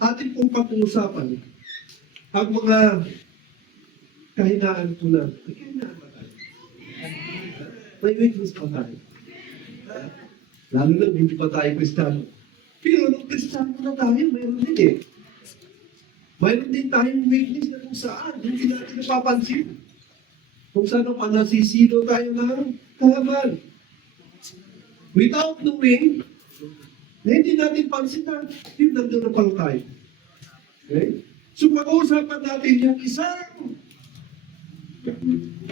atin pong pag-uusapan ang mga kahinaan po na. Kahinaan ba tayo? May weakness pa tayo. Lalo na hindi pa tayo Kristiyano. Pero nung Kristiyano na tayo, mayroon din eh. Mayroon din tayong weakness na kung saan hindi natin napapansin. Kung saan pa nasisilo tayo ng kahaman. Without knowing, na hindi natin pansin na yun nandun na pala tayo. Okay? So pag-uusapan natin yung isang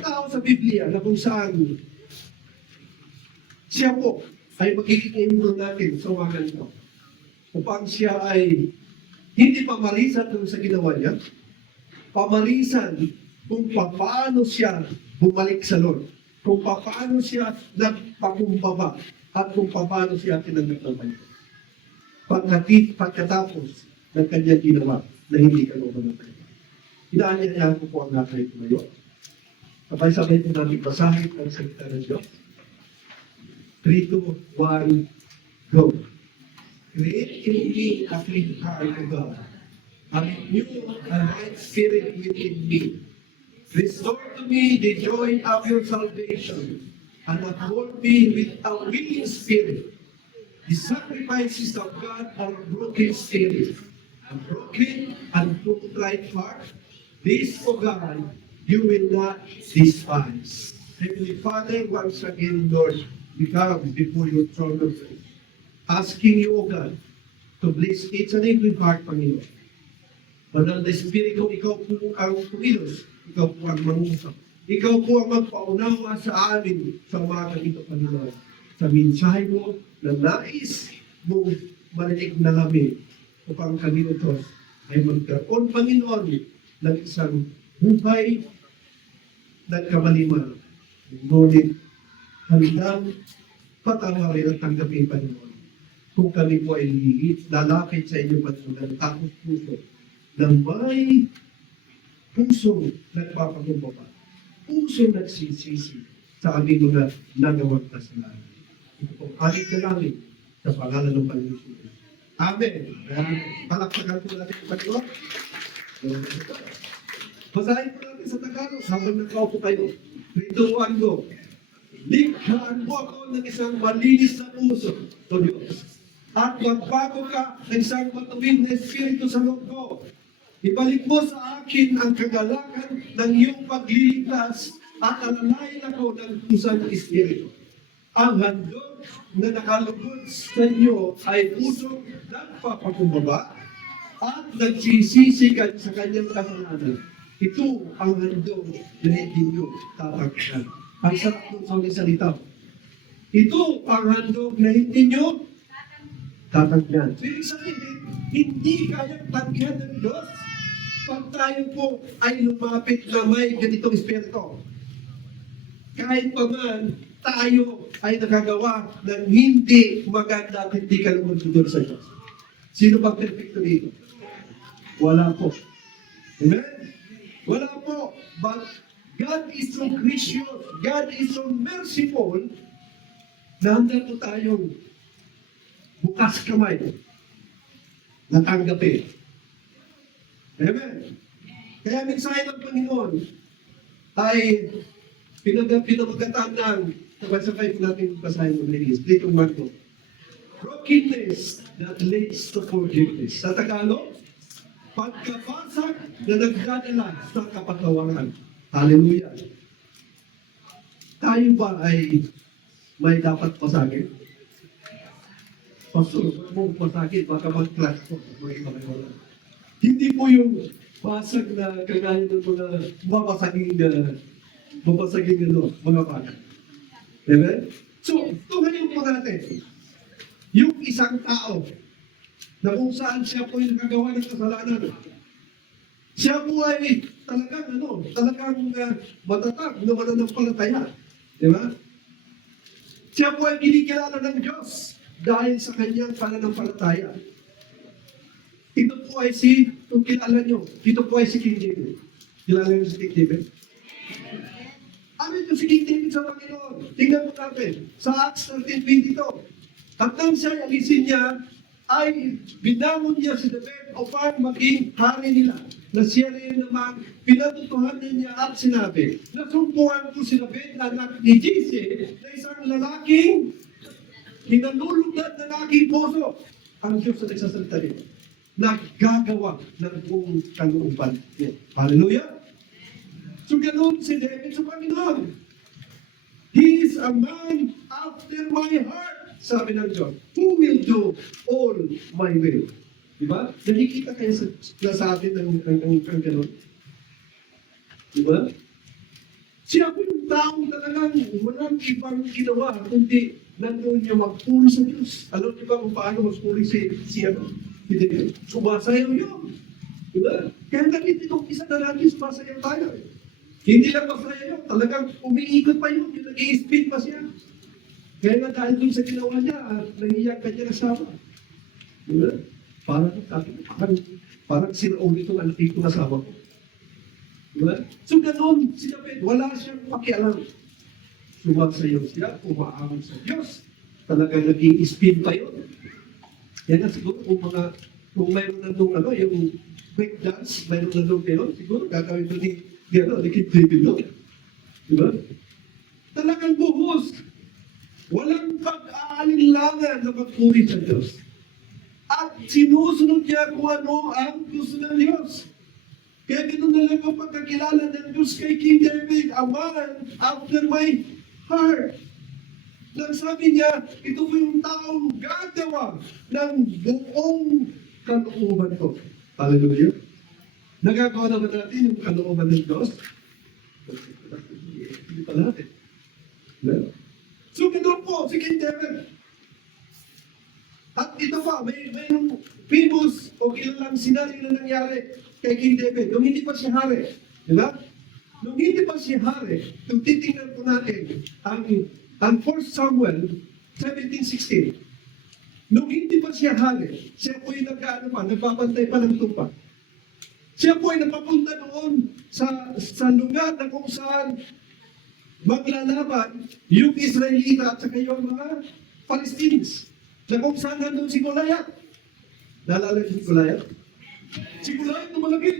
tao sa Biblia na kung saan siya po ay magiging embro natin sa wagan ito. Upang siya ay hindi pamarisan kung sa ginawa niya, pamarisan kung paano siya bumalik sa Lord, kung paano siya nagpakumbaba, at kung paano siya tinanggap ng Panginoon. Pagkatapos ng kanyang ginawa na hindi ka naman ng Panginoon. Inaanyayahan ko po ang natin ngayon. Sabay-sabay po natin basahin ang salita ng Diyos. 3, 2, 1, go. Create in me a clean heart, O God, and renew a right spirit within me. Restore to me the joy of your salvation, and uphold me with a willing spirit. The sacrifices of God are a broken spirit, a broken and contrite heart. This, O God, you will not despise. Heavenly Father, once again, Lord, we come before your throne of grace, asking you, O God, to bless each and every heart, Panginoon. Banal na Espiritu, ikaw po ang pumilos, ikaw po ang mangusap. Ikaw po ang magpaunawa sa amin sa umaga ito, Panginoon. Sa mensahe mo na nais mo marinig na kami upang kami ito ay magkaroon, Panginoon, ng isang buhay ng kamaliman. Ngunit handang patawarin at tanggapin, Panginoon. Kung kami po ay lalapit sa inyo, Panginoon, ng takot puso, ng may pusong nagpapagumbaba, pusong nagsisisi sa aming mga nagawang kasalanan. Ito po, alit na namin sa pangalan ng Panginoon Jesus. Amen. Palakpakan po natin ang Panginoon. Basahin po natin sa Tagalog habang nakaupo kayo. 3, 2, 1, go. Likhaan mo ako ng isang malinis na puso, O Diyos. At magbago ka ng isang matuwid na espiritu sa loob ko. Ibalik mo sa akin ang kagalakan ng iyong pagliligtas at alalayan ako ng pusang espiritu. Ang handog na nakalugod sa inyo ay pusong nagpapakumbaba at nagsisisi sa kanyang kasalanan. Ito ang handog na hindi nyo tatakpan. Ang sarap ng sabi salita. Ito ang handog na hindi nyo tatagyan. Ibig sabihin, hindi kayang tagyan ng Diyos pag tayo po ay lumapit na may ganitong espiritu. Kahit pa man tayo ay nagagawa ng hindi maganda at hindi kalumundudor sa Diyos. Sino bang perfecto dito? Wala po. Amen? Wala po. But God is so gracious, God is so merciful, na handa po tayong bukas kamay na tanggapin. Amen. Kaya mensahe ng Panginoon ay pinamagatan ng sabay-sabay po natin basahin ng ladies. Dito Marco. Brokenness that leads to forgiveness. Sa Tagalog, pagkabasag na nagdadala sa kapatawaran. Hallelujah. Tayo ba ay may dapat pasagin? Pastor, kung pasagin, baka mag-class po. Hindi po yung basag na kagaya ng mga mapasaging mga bata. Amen? So, tuhanin po natin. Yung isang tao na kung saan siya po yung nagagawa ng kasalanan. Siya po ay talagang matatag na mananampalataya. Di ba? Siya po ay kinikilala ng Diyos dahil sa kanyang pananampalataya. Ito po ay kung kilala nyo, ito po ay si King David. Kilala nyo si King David? Ano ito si King David sa Panginoon? Tingnan po natin, sa Acts 13:22. At nang siya alisin niya ay binangon niya si David upang maging hari nila. Na siya rin naman pinatutuhanan niya at sinabi, nasumpuan ko si David na anak ni Jesse na isang lalaking hinalulugad ng aking puso. Ang Diyos na nagsasalita nito. Naggagawa ng buong kalooban niya. Hallelujah! So ganun si David sa Panginoon. He is a man after my heart, sabi ng Diyos. Who will do all my will? Diba? Nakikita kayo sa atin ang ganun. Diba? Siya po yung taong talagang walang ibang ginawa, kundi nandoon niya magpuri sa Diyos. Alam niyo ba kung paano magpuri si David? Sumasayaw yun. Diba? Kaya nakita itong isa na natin sumasayaw tayo. Hindi lang masayaw, talagang umiikot pa yun, yung nag-i-spin pa siya. Kaya nga dahil dun sa ginawa niya, nahiyak ka niya kasama. Diba? Parang sinauli itong anak itong asawa ko. Diba? So ganun, si David, wala siyang pakialam. Sumasayaw siya, umaamon sa Diyos. Talagang nag-i-spin pa yun. Yan na siguro kung mayroon na nung yung quick dance, mayroon na nung kayo, siguro gagawin doon ni King David doon. Diba? Talagang buhos. Walang pag-aalinlangan na magpuri sa Diyos. At sinusunod niya kung ano ang gusto ng Diyos. Kaya ganoon na lang ang pagkakilala ng Diyos kay King David, a man after my heart. Nang sabi niya, ito po yung taong gagawa ng buong kalooban ko. Hallelujah. Nagagawa naman natin yung kalooban ng Diyos. Hindi pa natin. So ganoon po, si King David. At ito pa, mayroong famous o kilalang sinari na nangyari kay King David. Nung hindi pa siya hari. Di ba? Nung hindi pa siya hari, nung titingnan po natin ang 1 Samuel 17:16. Nung hindi pa siya hari, siya po yung nagbabantay pa ng tupa. Siya po ay napapunta noon sa lugar na kung saan maglalaban yung Israelita at saka yung mga Palestinians. Na kung saan nandun si Goliath. Naalala niyo si Goliath? Si Goliath na malaki.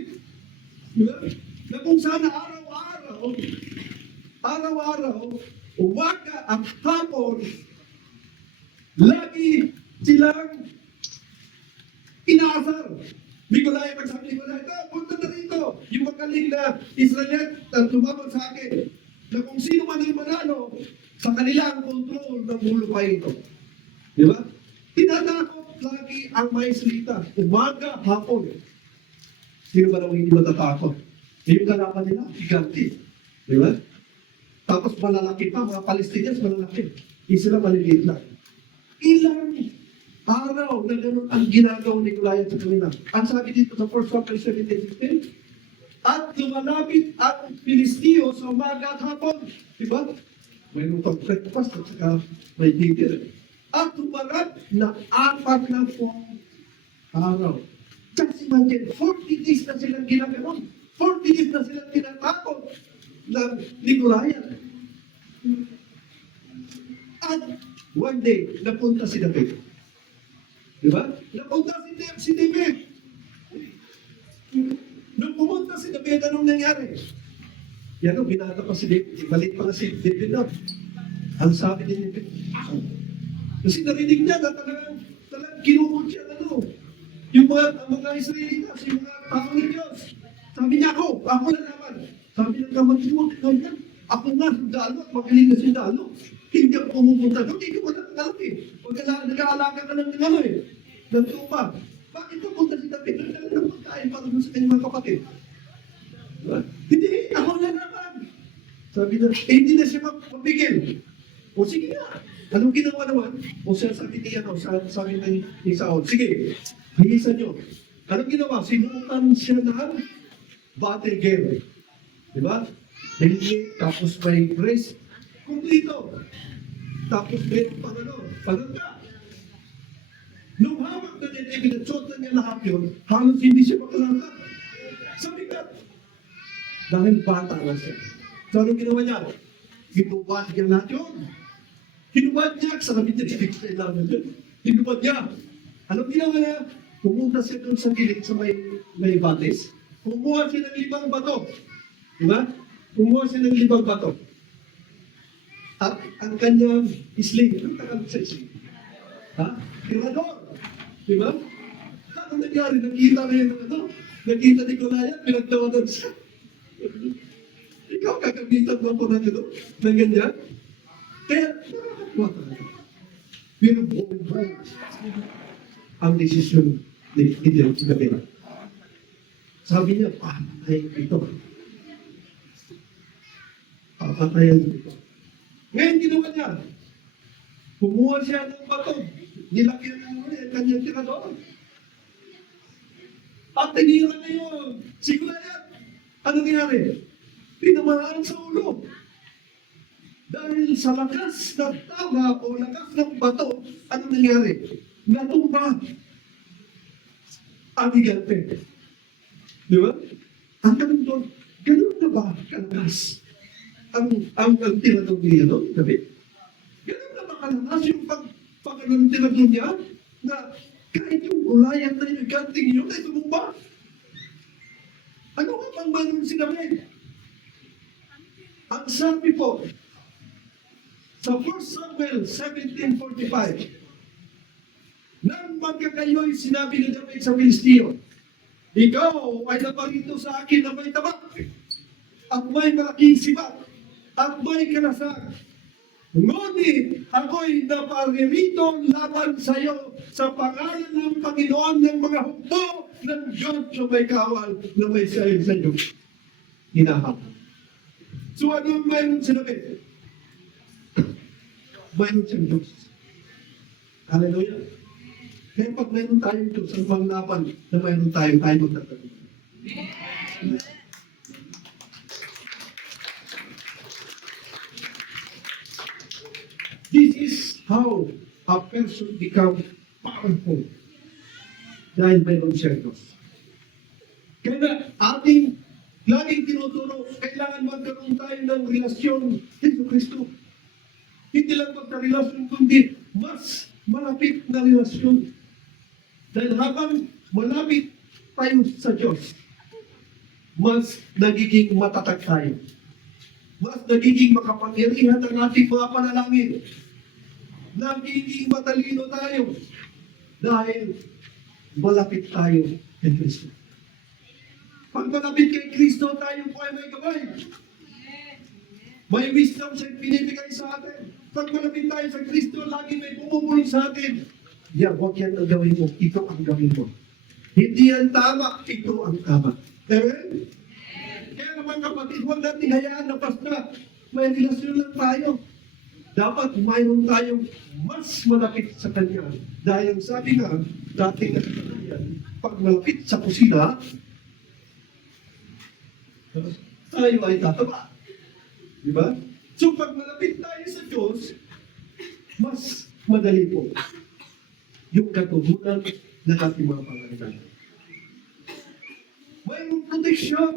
Na kung saan na araw-araw, umaga at hapon, lagi silang inaasar. Ni Goliath, pagsabi ni Goliath, punta na rito. Yung magaling na Israelite at lumabang sa akin. Na kung sino man ang manalo, sa kanila ang control ng lupain ito. Di ba? Tinatakot lagi ang mga Israelita. Umaga, hapon. Sino ba naman hindi matatakot? Yung kalaban nila, giganti. Di ba? Tapos malalaki pa, mga Palestinians malalaki. Sila maliliit lang. Ilang araw na ganun ang ginagawa ni Goliath sa kanila. Ang sabi dito sa 1 Samuel 17:16, at lumalapit ang Pilisteo sa umaga at hapon. Di ba? Mayroong pag-breakfast at saka may dinner. At tumarap na 40 araw. Just imagine, 40 days na silang ginagawa. 40 days na silang tinatakot ni Goliath. At one day, napunta si David. Di ba? Napunta si David. Nung pumunta si David, anong nangyari? Yan o, binata pa si David. Malit pa na si David na. Ang sabi ni David, kasi narinig niya na talagang kinukot siya yung mga Israelita, yung mga tao ng Diyos. Sabi niya ako lalaban. Sabi ng kamag-iwag, ako nga, sundalo at magaling na sundalo. Hindi ako pumupunta doon, hindi ko nakakalap eh. Pag nag-aalaga ka ng ng tupa. Bakit pupunta si David? Nagdala ng pagkain para sa kanyang mga kapatid. Hindi, ako lalaban. Sabi na, hindi na siya mapigil. O sige nga. Anong ginawa naman? O siya sabi niya, sabi ni Saul, sige, higisan nyo. Anong ginawa? Sinukan siya ng battle gear. Diba? Helmet, tapos may brace. Kumplito. Tapos meron pang pananda. Nung hawak na ni David at shot na niya lahat yun, halos hindi siya makalangkat. Sabi ka, dahil bata na siya. So anong ginawa niya? Ginubad niya lahat yun. Hinubad niya, sa kapit niya, ibig sa ilaman yun. Hinubad niya. Alam ginawa niya, pumunta siya doon sa gilid sa may batis. Kumuha siya ng 5 bato. Di ba? Kumuha siya ng 5 bato. At ang kanyang sling, ang tagal sa sling? Ha? Tirador. Di ba? Ano nangyari? Nakita na yun, nakita ni Goliath, pinagtawanan siya. Ikaw kakamitan mo po na gano'n, na ganyan. Kaya, nakakatuwa talaga. Pero buong ang desisyon ni Gideon sa gabi. Sabi niya, papatayin ito. Papatayin ito. Ngayon ginawa niya, kumuha siya ng bato, nilagyan ng kanyang tirador. At tinira ngayon, si Goliath, ano nangyari? Pinamaan sa ulo. Dahil sa lakas ng tama o lakas ng bato, ano nangyari? Natumba ang higante. Di ba? Ang tanong doon, ganun na ba kalakas ang tirador niya doon? Ganun na ba kalakas yung pag tirador niya na kahit yung ulayan na yung higanting yun ay tumumba? Ano nga bang manong sinabi? Ang sabi po, sa 1 Samuel 17:45, nang magkakayo'y sinabi ni David sa Filisteo, ikaw ay naparito sa akin na may tabak, at may malaking sibat, at may kanasag. Ngunit ako'y naparirito laban sa iyo sa pangalan ng Panginoon ng mga hukbo ng Diyos na may kawal na may sahil sa iyo. Hinahap. So ano ang mayroon sinabi? Mayroon siyang Diyos. Hallelujah. Kaya pag mayroon tayong Diyos, ang mga laban na mayroon tayo magtatagal. This is how a person becomes powerful. Dahil mayroon siyang Diyos. Kaya ating laging tinuturo, kailangan magkaroon tayo ng relasyon sa Kristo. Hindi lang magka-relasyon, kundi mas malapit na relasyon. Dahil habang malapit tayo sa Diyos, mas nagiging matatag tayo. Mas nagiging makapangyarihan ang ating mga panalangin. Nagiging matalino tayo. Dahil malapit tayo kay Kristo. Pag malapit kay Kristo, tayo po ay may gabay. May wisdom siya pinibigay sa atin. Pag malapit tayo sa Kristo, lagi may pumupulong sa atin. Yan, huwag yan ang gawin mo. Ito ang gawin mo. Hindi yan tama. Ito ang tama. Amen? Kaya naman kapatid, huwag natin hayaan na basta may relasyon lang tayo. Dapat mayroon tayong mas malapit sa Kanya. Dahil ang sabi nga, dating nakikitayan, pag malapit sa kusina, tayo ay tataba. Di ba? So pag malapit tayo sa Diyos, mas madali po yung katugunan ng ating mga pangangailangan. Mayroong proteksyon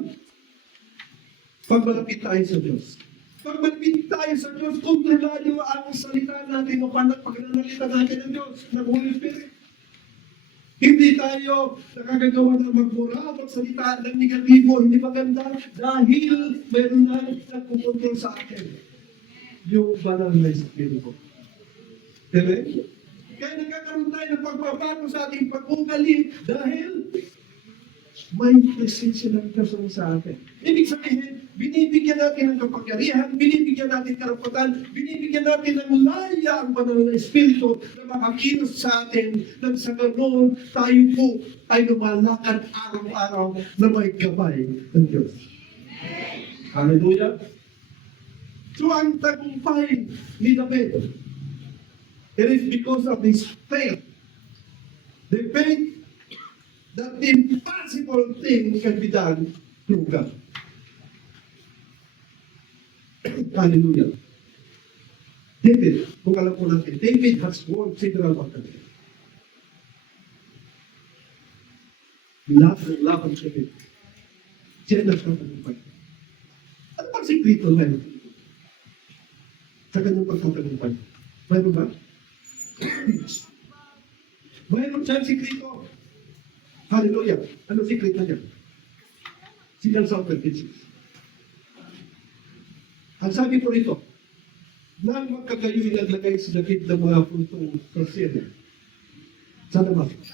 pag malapit tayo sa Diyos. Pag malapit tayo sa Diyos, kontrolado ang salita natin o pag-nanalita natin ng Diyos, ng Holy Spirit. Hindi tayo nakagagawa ng magmura at magsalita ng negatibo, hindi maganda dahil mayroon na nagkukontrol sa atin. Yung banal na Espiritu. Amen? Kaya nagkakaroon tayo ng pagbabago sa ating pag-ugali dahil may presensya ng Diyos sa atin. Ibig sabihin, binibigyan natin ng kapangyarihan, binibigyan natin karapatan, binibigyan natin ng laya ang banal na Espiritu na makakilos sa atin nang sa ganoon tayo po ay lumalakad araw-araw na may gabay ng Diyos. Hallelujah! So ang tagumpay ni David, it is because of his faith. The faith that the impossible thing can be done through God. Hallelujah. David, kung alam po natin, David has won several battles. Lahat ng laban sa David. Siya nagtatagumpay. Ano bang sikreto meron? Sa kanyang pagtatagumpay. Mayroon ba? Mayroon siyang sikrito. Hallelujah. Ano sikrito niya? Silang sa operations. Ang sabi po rito, nang magkagayoy naglagay si David ng mga puntong sa Syria, sa Damascus.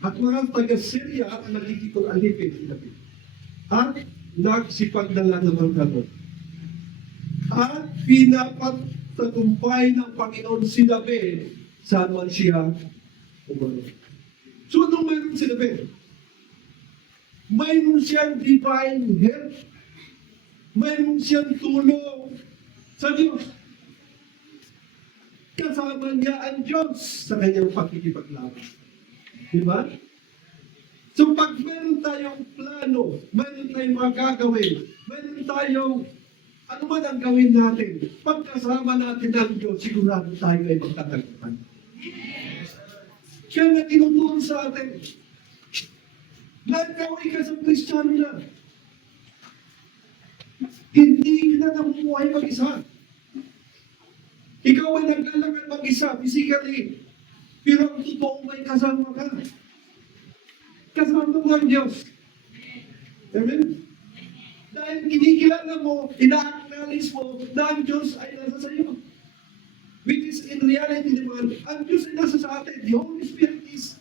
At mga taga-Syria ang nagkikitong alipin si David. At nagsipagdala naman gano'n. At pinapatagumpay ng Panginoon si David saan man siya umano. So, nung mayroon si David, mayroon siyang divine help. Mayroon siyang tulong sa Diyos. Kasama niya ang Diyos sa kanyang pakikipaglaban. Diba? So pag meron tayong plano, meron tayong mga gagawin, meron tayong ano man ang gawin natin, pagkasama natin ang Diyos, sigurado tayo ay magtatagumpay. Kaya nga tinuturo sa atin, nagkawin ka sa Kristiyano na, hindi ka na namumuhay mag-isa. Ikaw ay naglalakad mag-isa, physically. Pero ang totoo may kasama ka. Kasama mo ang Diyos. Amen? Dahil kinikilala mo, ina-acknowledge mo na ang Diyos ay nasa sa iyo. Which is in reality naman, ang Diyos ay nasa sa atin. The Holy Spirit is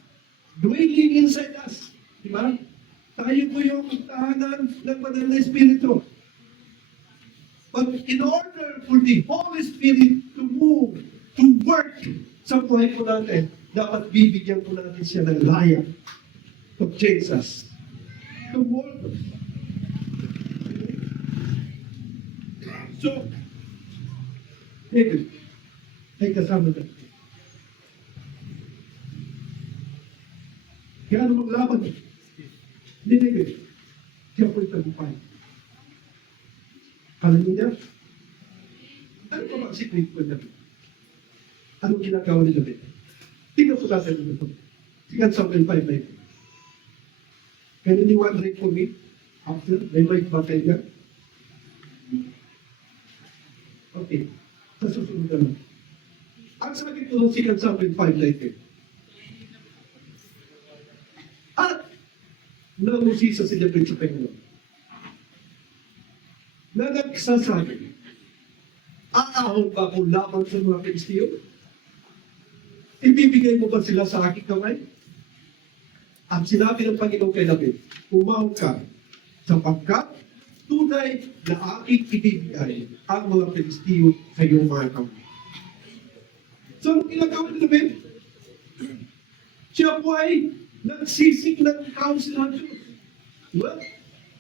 dwelling inside us. Diba? Tayo po yung tahanan ng Banal na Espiritu. But in order for the Holy Spirit to move, to work sa buhay po natin, dapat bibigyan po natin siya ng laya to change us, to mold us. So, David, ay kasama natin. Kaya ano maglaban? Hindi, David. Siya po'y tagumpay. Alam niya? Ano pa ba ang secret po niya? Anong ginagawa ni David? Tingnan po natin ito. Tingnan sa 5 na ito. Can anyone read for me? After, may mic ba kayo niya? Okay. Sa susunod na lang. Ang sabi po ng 2 Samuel 5 na ito. At namusisa si David sa Panginoon. Na nagsasabi, aahon ba ako laban sa mga Filistiyo? Ibibigay mo ba sila sa aking kamay? At sinabi ng Panginoon kay David, umahon ka, sapagkat tunay na aking ibibigay ang mga Filistiyo sa iyong mga kamay. So, anong ginagawa ni David? Siya po ay nagsisig ng counsel ng Diyos. Diba?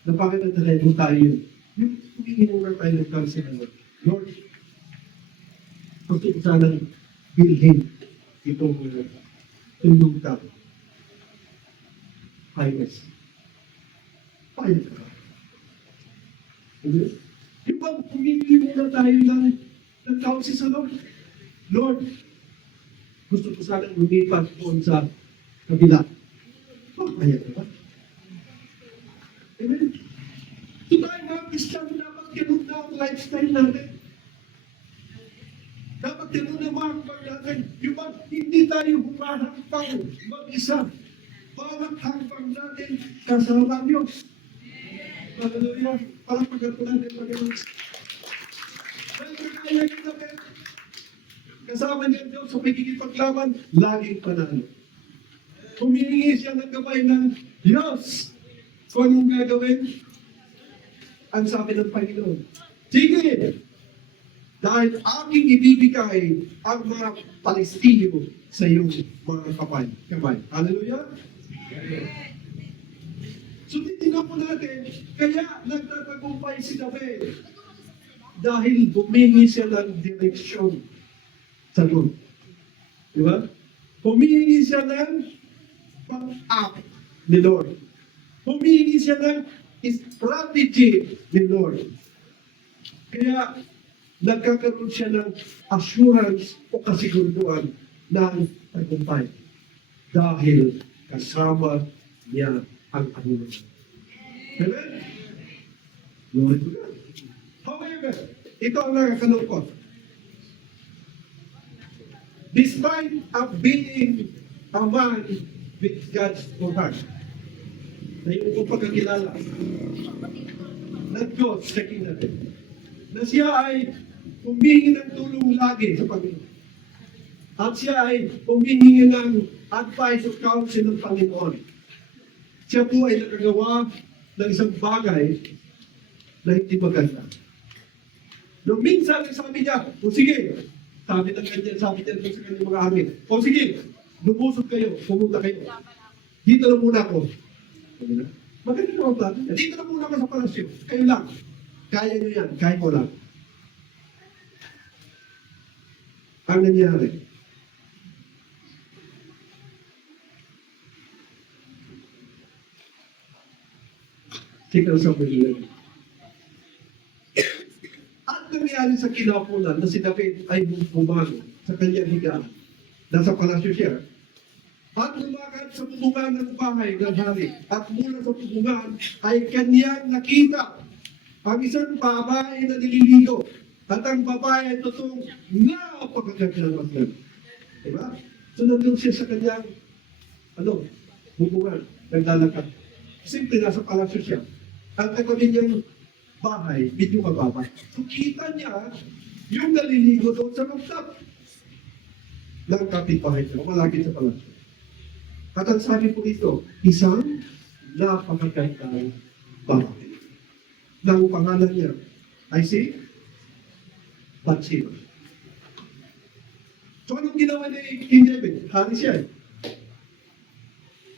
Napakagandalay mo tayo. Yung humingi muna tayo ng counsel ng Lord, gusto ko sanang bilhin itong tulong ka. Payas. Payas ka. Yung bang humingi muna tayo ng counsel sa Lord? Lord, gusto ko sanang lumipat doon sa kabila. Payas ka ba? Amen? So tayo mga Kristiyano, dapat ganun na ang lifestyle natin. Dapat ganun na mga kapag natin. Yung hindi tayo humahangpang mag-isa. Bawat hangpang natin kasama ang Diyos. Hallelujah. Parang pagkatulan natin pag-ganun. Dahil kaya yung natin, kasama niya ang Diyos sa pagkikipaglaban, laging panalo. Humihingi siya ng gabay ng Diyos. Kung anong gagawin, ang sabi ng Panginoon, sige, dahil aking ibibigay ang mga Palestino sa iyong mga kamay. Hallelujah? So, titignan po natin, kaya nagtatagumpay si David dahil bumingi siya ng direksyon sa Lord. Diba? Humingi siya ng pang-up ni Lord. Humingi siya ng strategy ni Lord. Kaya nagkakaroon siya ng assurance o kasiguraduhan ng tagumpay dahil kasama niya ang Panginoon. Amen? Glory to God. However, ito ang nakakalungkot. Despite of being a man with God's own heart. Na yung pagkakilala ng Diyos sa kinatin. Na siya ay humihingi ng tulong lagi sa Panginoon. At siya ay humihingi ng advice o counsel ng Panginoon. Siya po ay nakagawa ng isang bagay na hindi maganda. Nung minsan, sabi niya, o sige, sabi ng ganyan, sabi niya sa kanyang mga hangin, o sige, lumusog kayo, pumunta kayo. Dito na muna ako. Maganda na ang plato niya. Dito na muna ako sa palasyo. Kayo lang. Kaya niyo yan. Kaya ko lang. Ang nangyari, tignan sa mga at nangyari sa kinapunan na si David ay bumago sa kanyang higaan. Nasa palasyo siya. At lumakad sa bubungan ng bahay ng hari. At mula sa bubungan ay kanyang nakita ang isang babae na nililigo. At ang babae ay totoong napakaganda ng maganda. Diba? So nandun siya sa kanyang bubungan, naglalakad. Simple nasa palasyo siya. Ang katabi niyang bahay, medyo mababa. So kita niya yung naliligo doon sa rooftop ng kapitbahay niya, malapit sa palasyo. At ang sabi po ito, isang napakagandang babae. Nang pangalan niya ay si Bathsheba. So anong ginawa ni King David? Hari siya.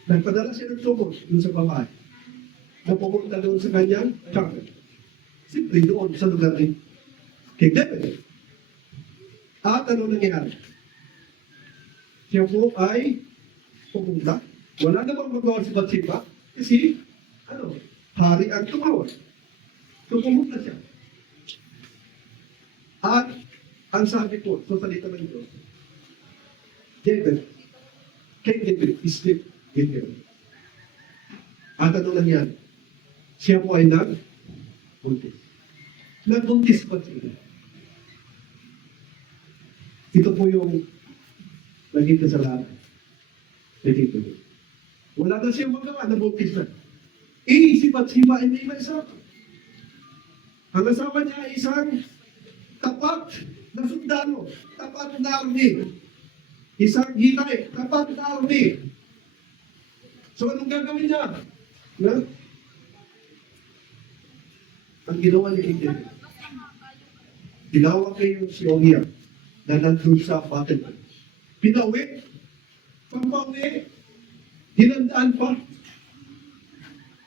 Nagpadala siya ng tumor doon sa babae. Na pumunta doon sa kanyang chapel. Simple doon sa lugar ni King David. At ano nangyari? Siya po ay pumunta. Wala namang magawa si Bathsheba kasi, hari ang tumawag. So pumunta siya. At ang sabi po, sa salita ng Diyos, David, King David, sleep with him. At ano nangyari? Siya po ay nagbuntis. Nagbuntis pa siya. Ito po yung naging kasalanan. Dito. Wala na siyang magawa, nabuntis na. Si Bathsheba ay may asawa. Ang asawa niya ay isang tapat na sundalo, tapat na army. Isang hitay, tapat na army. So anong gagawin niya? Ang ginawa ni King David, tinawag kayo si Uriah na nandun sa battle. Pinauwi, pampauwi, hinandaan pa,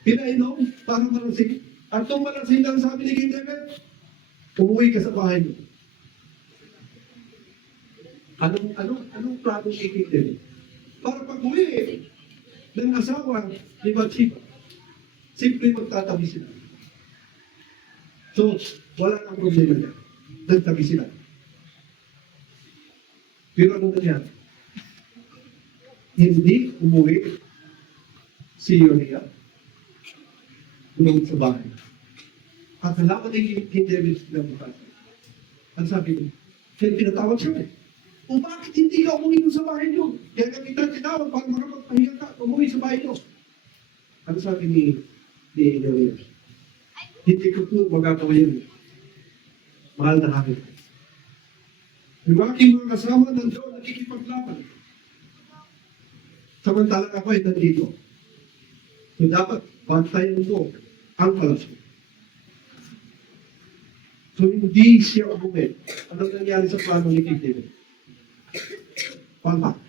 pinainom para malasing. At itong malasing lang sabi ni King David, umuwi ka sa bahay mo. Anong plano ni King David? Para pag-uwi ng asawa ni Bathsheba, simple magtatabi sila. So, wala nang problema niya. Nagtabi sila. Pero ano nangyari? Hindi umuwi si Uriah doon sa bahay. At nalaman ni King David na bukas. Ang sabi ko, kaya pinatawag siya eh. O bakit hindi ka umuwi sa bahay niyo? Kaya kita tinawag para makapagpahinga ka, umuwi sa bahay niyo. Ang sabi ni Uriah, hindi ko po magagawa yun. Mahal na namin. Yung aking mga kasama nandoon nakikipaglaban. Samantalang ako ay nandito. So dapat bantayan ko ang palasyo. So hindi siya umuwi. Anong nangyari sa plano ni King David? Palpak.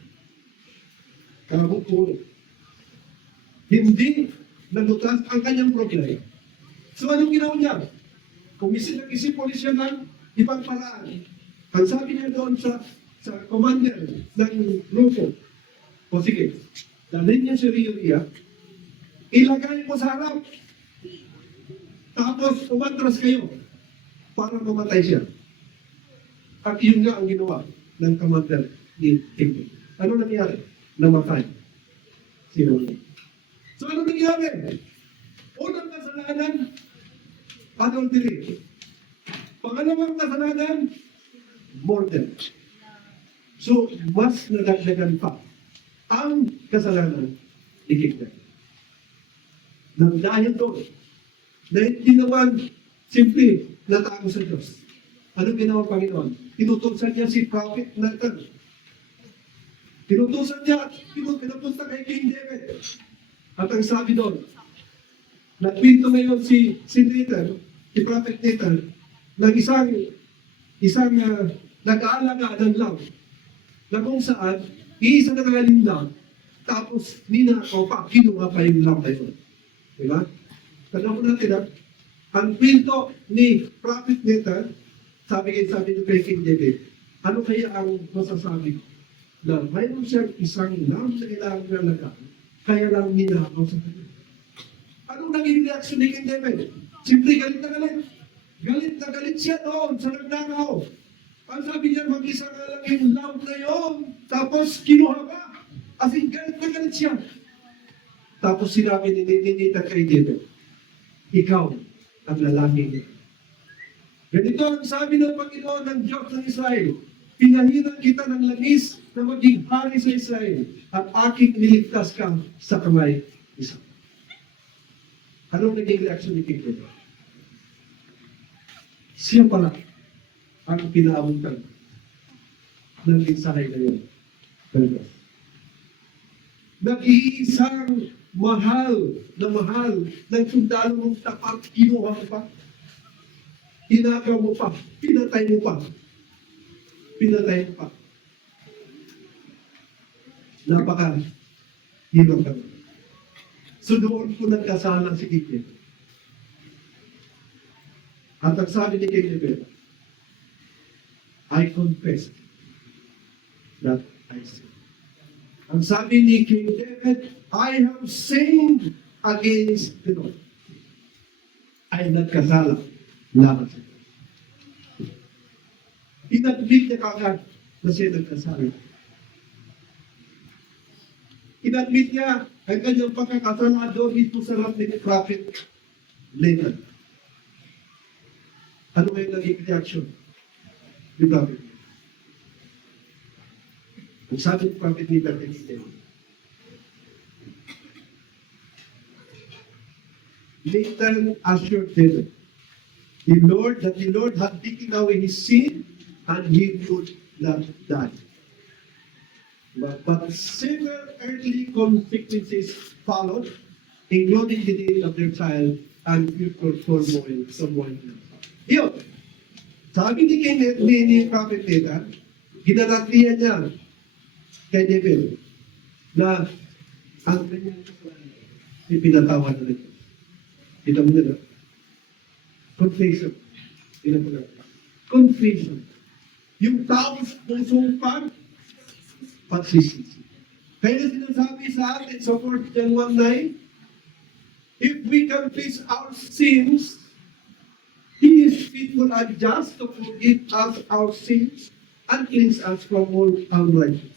Karabot po. Hindi nalutas ang kanyang problema. So anong ginawa niya? Nag-isip siya ng ibang paraan. Ang sabi niya doon sa commander ng grupo, o sige, dalhin niya si Uriah, ilagay mo sa harap, tapos umatras kayo para mamatay siya. At yun nga ang ginawa ng commander ni King. Ano nangyari? Namatay si Uriah. So ano nangyari? Unang kasalanan, adultery. Pangalawang kasalanan, murder. So, mas nadagdagan pa ang kasalanan ni King David. Nang dahil doon, na hindi naman simple natago sa Diyos. Ano ginawa ng Panginoon? Tinutusan niya si Prophet Nathan. Tinutusan niya at pinapunta kay King David. At ang sabi doon, nagpinto ngayon si Nathan, si Prophet Nathan, ng isang nag-aalaga ng lamb, na kung saan, iisa na ngayon lang, tapos ninakaw pa, kinuha pa yung lamb na yun. Diba? Tandaan mo natin ang pinto ni Prophet Nathan, sabi ni kay King David, ano kaya ang masasabi ko? Na mayroon siyang isang lamb na kailangan na alagaan, kaya lang ninakaw sa kanya. Anong naging reaction ni King David? Simple galit na galit. Galit na galit siya doon sa nagnakaw. Ang sabi niya, mag-isa nga lang yung lamb na yun, tapos kinuha pa. As in, galit na galit siya. Tapos sinabi ni Nathan kay David, ikaw ang lalaki niya. Ganito ang sabi ng Panginoon ng Diyos ng Israel, pinahiran kita ng langis na maging hari sa Israel at aking niligtas ka sa kamay isa. Anong naging reaksyon ni King David? Siya pala ang pinaamuntan ng mensahe na yun. Nag-iisang mahal ng sundalo mong tapat, kinuha mo pa, inagaw mo pa, pinatay mo pa. Napaka-hirap ka. So doon ko nagkasala si King David. At ang sabi ni King David, I confess that I sinned. Ang sabi ni King David, I have sinned against the Lord. Ay nagkasala laban sa Diyos. Inadmit niya kagad na siya nagkasala. Inadmit niya ang kanyang pagkakasala doon dito sa harap ni Prophet Nathan. Ano ngayon naging reaction ni Prophet? Ang sabi ni Prophet Nathan kay David, Nathan assured David, the Lord had taken away his sin and he would not die. But several earthly consequences followed, including the death of their child and future turmoil. Yun. Sabi ni Prophet Nathan, ginanatiyan niya kay David na ang kanyang kasalanan ipinatawa na rin. Kita mo nila? Confession. Confession. Yung taos pusong pagsisisi. Kaya na sinasabi sa atin sa 4 John 1:9, if we confess our sins, He is faithful and just to forgive us our sins and cleanse us from all unrighteousness.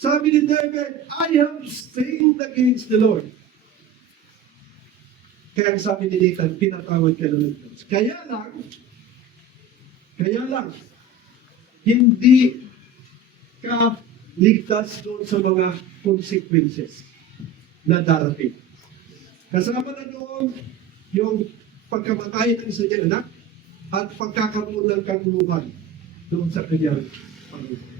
Sabi ni David, I have sinned against the Lord. Kaya sabi ni Nathan, pinatawad ka ng Diyos. Kaya lang, hindi ka ligtas doon sa mga consequences na darating. Kasama na doon yung pagkamatay ng isa niyang anak at pagkakaroon ng kaguluhan doon sa kanyang Panginoon.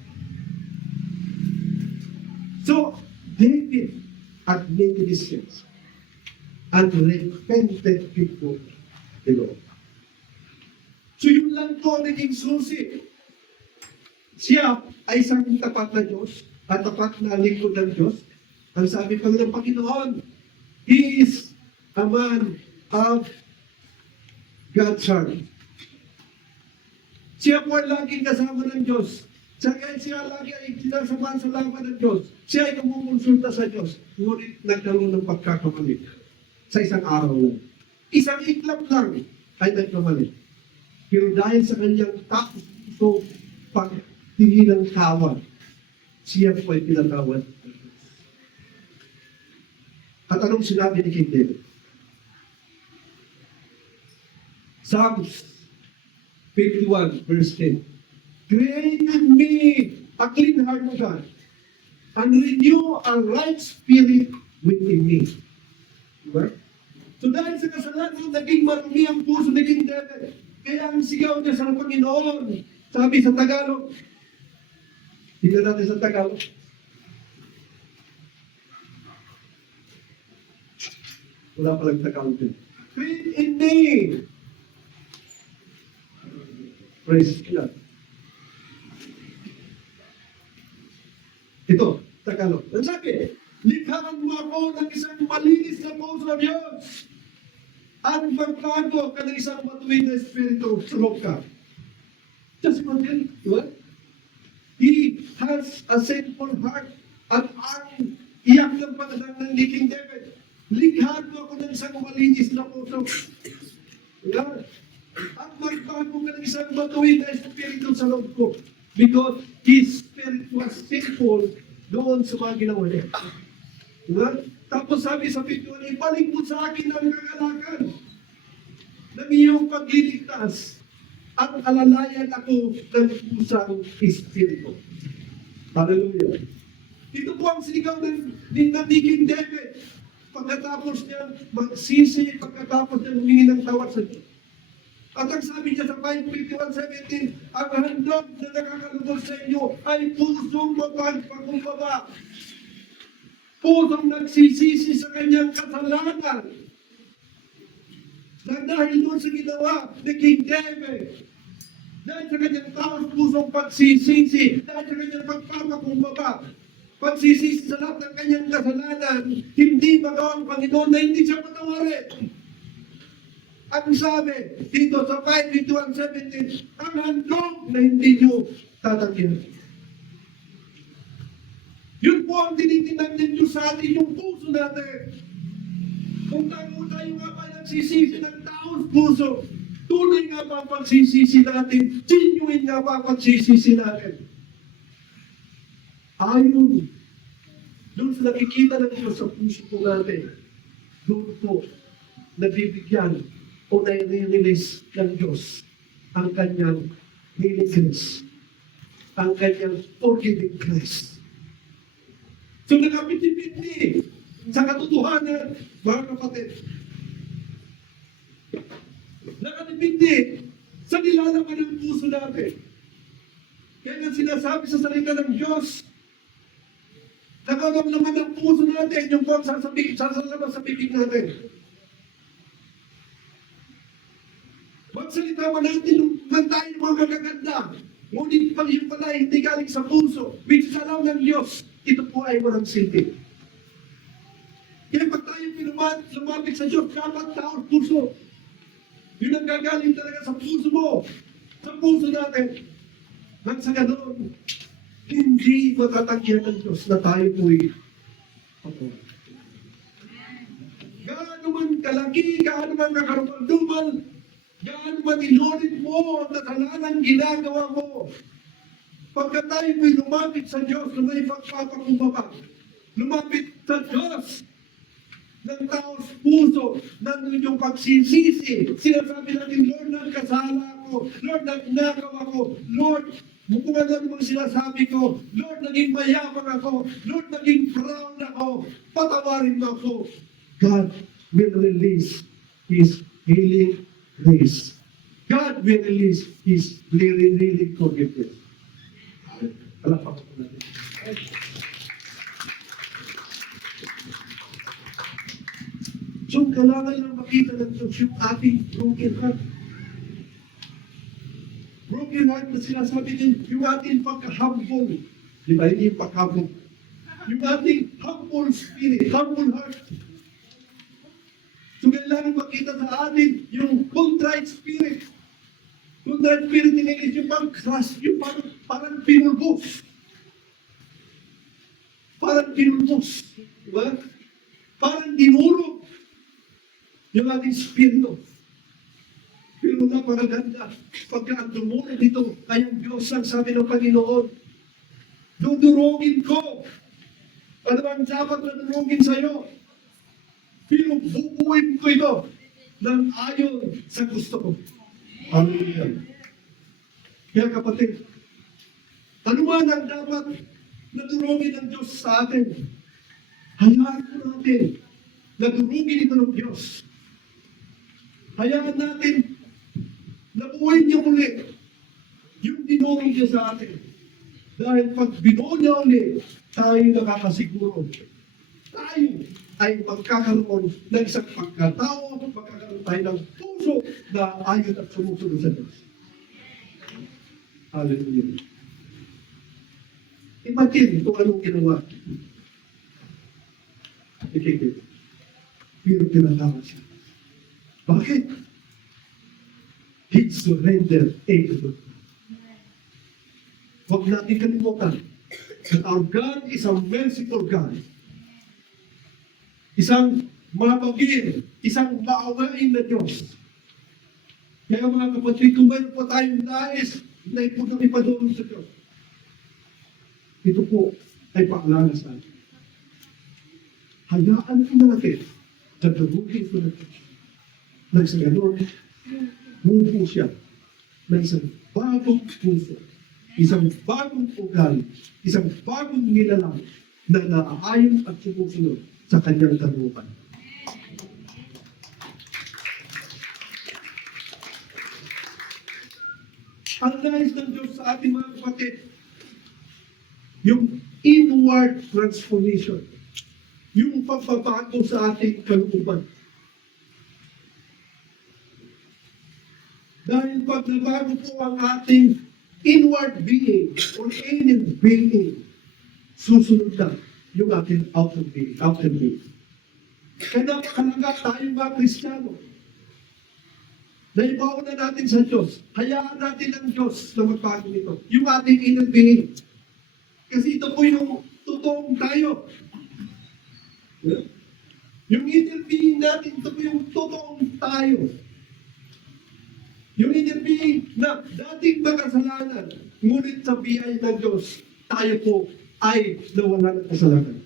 So, David admitted his sins and repented before the Lord. So yun lang to naging susi. Siya ay isang tapat na Diyos at tapat na lingkod ng Diyos. Ang sabi pa ng Panginoon, He is a man of God's heart. Siya po ay laging kasama ng Diyos. Siya lagi ay sinasamahan sa laban ng Diyos. Siya ay kumukonsulta sa Diyos. Ngunit nagkaroon ng pagkakamali sa isang araw lang. Isang iklap lang ay nagkamali. Pero dahil sa kanyang takot pagtingin ng tawad, siya po ay pinatawad. At anong sinabi ni King David? Psalms 51 verse 10. Create in me a clean heart, O God, and renew a right spirit within me. Diba? So dahil sa kasalanan, naging marumi ang puso, naging debel. Kaya ang sigaw niya sa Panginoon, sabi sa Tagalog, tingnan natin sa Tagalog. Wala palang Tagalog din. Create in me. Praise God. Ito, Tagalog. Ang sabi, likhaan mo ako ng isang malinis na puso, Diyos. At magbago ka ng isang matuwid na espiritu sa loob ka. Just imagine, diba? He has a sinful heart at ang iyak ng pangalan ng King David. Likhaan mo ako ng isang malinis na puso. Diba? At magbago ka ng isang matuwid na espiritu sa loob ko. Because his spirit was sinful doon sa mga ginawa niya. Diba? Tapos sabi sa 51, ibalik mo sa akin ang kagalakan ng iyong pagliligtas at alalayan ako ng pusang espiritu. Hallelujah. Ito po ang sinigaw ng King David. Pagkatapos niya magsisi, pagkatapos niya humingi ng tawad sa Diyos. At ang sabi niya sa 5:51-17, ang handog na nakakalubos sa inyo ay pusong mapagpakumbaba. Pusong nagsisisi sa kanyang kasalanan. Na dahil doon sa ginawa ni King David, dahil sa kanyang taos pusong pagsisisi, dahil sa kanyang pagpapakumbaba, pagsisisi sa lahat ng kanyang kasalanan, hindi magawa ang Panginoon na hindi siya patawarin. Ang sabi dito sa 5:51-17, ang handog na hindi nyo tatakyan. Yun po ang tinitingnan ninyo sa atin, yung puso natin. Kung tayo nga ba nagsisisi ng taos puso, tunay nga ba ang pagsisisi natin, genuine nga ba ang pagsisisi natin. Ayon doon sa nakikita ng Diyos sa puso po natin, doon po nabibigyan o nai-release ng Diyos ang kanyang healing grace, ang kanyang forgiving grace. So nakapiti-piti sa katotohanan, mga kapatid, nakapiti sa nilalaman ng puso natin. Kaya nga sinasabi sa salita ng Diyos, nakakamlaman ng puso natin yung kung sasalabas sa bibig natin. Magsalita man natin man tayo ng mga magaganda, ngunit pag yung pala hindi galing sa puso, which is alam ng Diyos, ito po ay walang silbi. Kaya pag tayo lumapit sa Diyos, dapat taos puso. Yun ang gagaling talaga sa puso mo, sa puso natin. Nang sa ganoon, hindi matatagyan ng Diyos na tayo po'y patuloy. Gaano man kalaki, gaano man kakarumaldumal, gaano man inulit mo ang kasalanan ginagawa mo. Pagka tayo po'y lumapit sa Diyos na may pagpapakumbaba, lumapit sa Diyos ng taos puso, nandun yung pagsisisi. Sinasabi natin, Lord, nagkasala ako. Lord, nagnakaw ako. Lord, kung ano namang sinasabi ko, Lord, naging mayabang ako. Lord, naging proud ako. Patawarin mo ako. God will release His healing grace. God will release His really forgiveness. Alapak ko natin. So, kailangan lang makita ng Diyos yung ating broken heart. Broken heart na sinasabi din, yung ating pagka-humble. Di ba? Hindi yung pagka-humble. Yung ating humble spirit, humble heart. So, kailangan makita sa atin yung contrite spirit. Contrite spirit is yung pang-crush, yung parang pinulbos. Parang pinulbos. Di ba? Parang dinurog yung ating spirito. Pero napakaganda, pagka ang dumulog dito, ay ang Diyos ang sabi ng Panginoon, dudurugin ko. Ano ang dapat na durugin sa'yo? Pero bubuin ko ito ng ayon sa gusto ko. Hallelujah. Kaya kapatid, ano man ang dapat na durugin ng Diyos sa atin. Hayaan po natin na durugin ito ng Diyos. Hayaan natin na buuin niya muli yung dinurong niya sa atin. Dahil pag binuo niya ulit, tayo nakakasiguro. Tayo ay magkakaroon ng isang pagkatao, magkakaroon tayo ng puso na ayon at sumusunod sa Diyos. Hallelujah. Imagine kung anong ginawa. Ikikit. Pero tinatawag siya. Bakit? He surrendered everything. Huwag natin kalimutan that our God is a merciful God. Isang mabagin, isang maawain na Diyos. Kaya mga kapatid, kung mayroon po tayong nais na ipadulong sa Diyos, ito po ay paalala sa atin. Hayaan po natin na durugin po na Diyos. Na isang gano'n, buo siya na isang bagong puso, isang bagong ugali, isang bagong nilalang na naaayon at sumusunod sa kanyang tarupan. Ang nais ng Diyos sa ating mga kapatid, yung inward transformation, yung pagbabago sa ating kalooban. Dahil pag nabago po ang ating inward being or inner being, susunod na yung ating outer being. Kaya napakalaga tayong mga Kristiyano. Naibaon na natin sa Diyos. Hayaan natin ang Diyos na magbago nito. Yung ating inner being. Kasi ito po yung totoong tayo. Yung inner being natin, ito po yung totoong tayo. Yung inner being na dating makasalanan, ngunit sa biyaya ng Diyos, tayo po ay nawala ng kasalanan.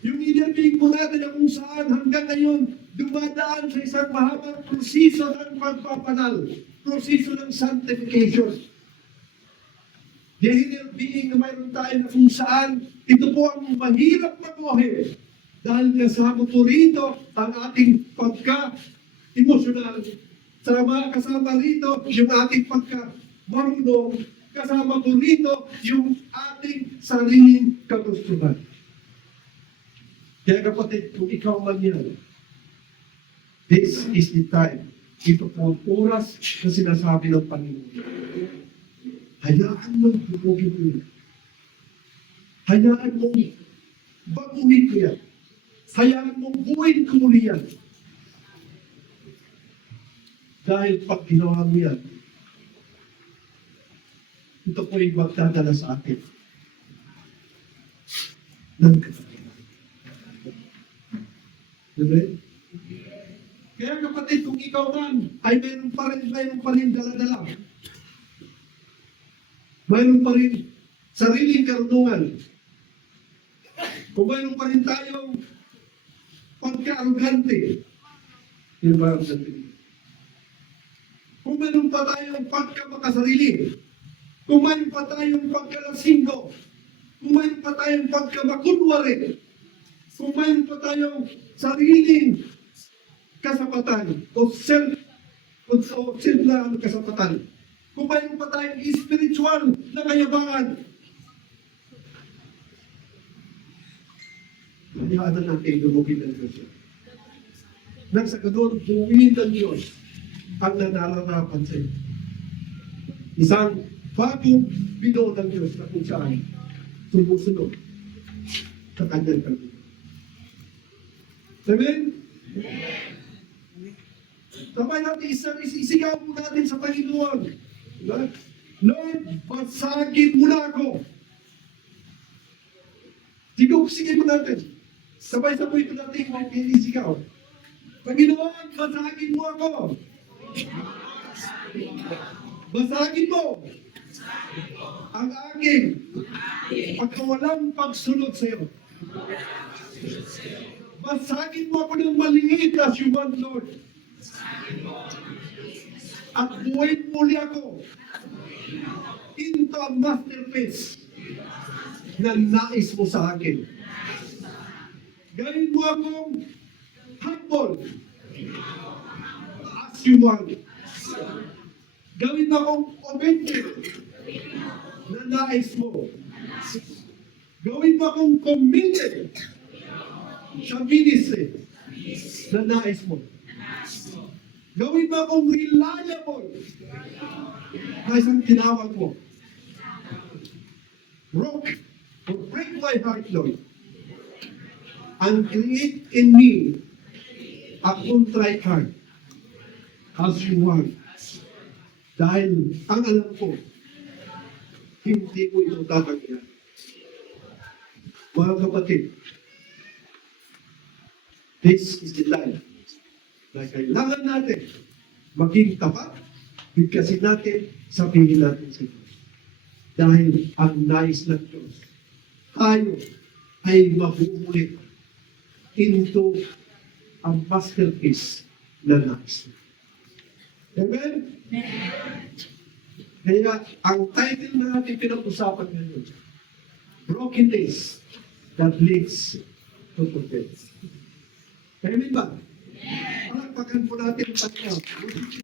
Yung inner being po natin na kung saan hanggang ngayon, dumadaan sa isang mahabang proseso ng pagpapanal, proseso ng sanctification. The inner being na mayroon tayo na kung saan, ito po ang mahirap na buhay. Dahil kasama po rito ang ating pagka-emosyonal. Kasama rito yung ating pagka-marunong. Kasama po rito yung ating sariling kagustuhan. Kaya kapatid, kung ikaw man yan, this is the time. Ito po ang oras na sinasabi ng Panginoon. Hayaan mo bumugin ko yan. Hayaan mo baguhin ko yan. Hayaan mo buuin ko muli yan. Dahil pag ginawa mo yan, ito po yung magdadala sa atin ng kapatid. Diba? Kaya kapatid, kung ikaw man ay mayroon pa rin dala-dala. Mayroon pa rin sariling karunungan. Kung mayroon pa rin tayong pagka-arugante. Yun ba ang sarili? Kung mayroon pa tayong pagka-makasarili. Kung mayroon pa tayong pagka-lasinggo. Kung mayroon pa tayong pagka-makunwari. Kung mayroon pa tayong sariling kasapatan o self na kasapatan. Kung mayroon pa tayong spiritual na kayabangan, hayaan na natin lumugin ng Diyos. Nang sa ganun, buuin ng Diyos ang nanararapan sa iyo. Isang bagong binuo ng Diyos na kung saan sumusunod sa kanyang pagkakas. Amen? Sabay natin, isigaw po natin sa Panginoon. Lord, basagin mo na ako. Sige po natin. Sabay-sabay po natin isigaw. Panginoon, basagin mo ako. Basagin mo ang aking pagkawalang pagsunod sa iyo. Basagin mo ako ng maliit na human, Lord. At buuin muli ako into a masterpiece na nais mo sa akin. Gawin mo akong humble as you want. Gawin mo akong obedient na nais mo. Gawin mo akong committed sa ministry na nais mo. Gawin mo akong reliable na isang tinawag mo. Rock or break my heart, Lord, and create in me a contrite heart as you want. Dahil ang alam ko, hindi ko ito tatanggihan. Mga kapatid, this is the life na kailangan natin maging tapat, bigkasin natin, sabihin natin sa Diyos. Dahil ang nais ng Diyos, tayo ay mabubulit into a masterpiece na nais. Amen? Kaya ang title na natin pinag-usapan ngayon, Brokenness that leads to forgiveness. Amen ba? Palakpakan po natin ang Panginoon.